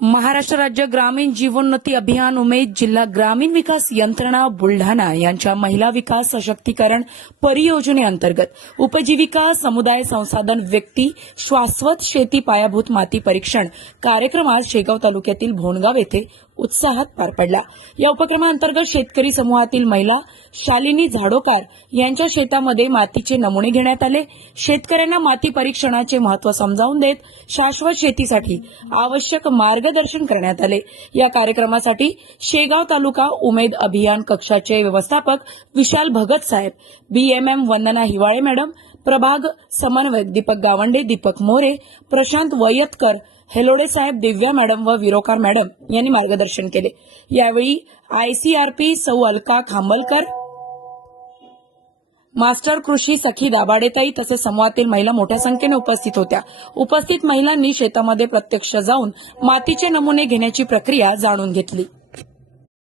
महाराष्ट्र राज्य ग्रामीण जीवनोन्नती अभियान उमेद जिल्हा ग्रामीण विकास यंत्रणा बुलढाणा यांच्या महिला विकास सशक्तीकरण परियोजनेअंतर्गत उपजीविका समुदाय संसाधन व्यक्ती शाश्वत शेती पायाभूत माती परीक्षण कार्यक्रम आज शेगाव तालुक्यातील भोणगाव येथे उत्साहात पार पडला। या उपक्रमाअंतर्गत शेतकरी समूहातील महिला शालिनी झाडोकार यांच्या शेतामध्ये मातीचे नमुने घेण्यात आले। शेतकऱ्यांना माती परीक्षणाचे महत्त्व समजावून देत शाश्वत शेतीसाठी आवश्यक मार्गदर्शन करण्यात आले। या कार्यक्रमासाठी शेगाव तालुका उमेद अभियान कक्षाचे व्यवस्थापक विशाल भगत साहेब, बीएमएम वंदना हिवाळे मॅडम, प्रभाग समन्वयक दीपक गावंडे, दीपक मोरे, प्रशांत वयतकर, हेलोडे साहेब, दिव्या मॅडम व विरोकार मॅडम यांनी मार्गदर्शन केले। यावेळी आयसीआरपी सौ अलका खांबलकर, मास्टर कृषी सखी दाभाडेताई तसेच समूहातील महिला मोठ्या संख्येने उपस्थित होत्या। उपस्थित महिलांनी शेतामध्ये प्रत्यक्ष जाऊन मातीचे नमुने घेण्याची प्रक्रिया जाणून घेतली।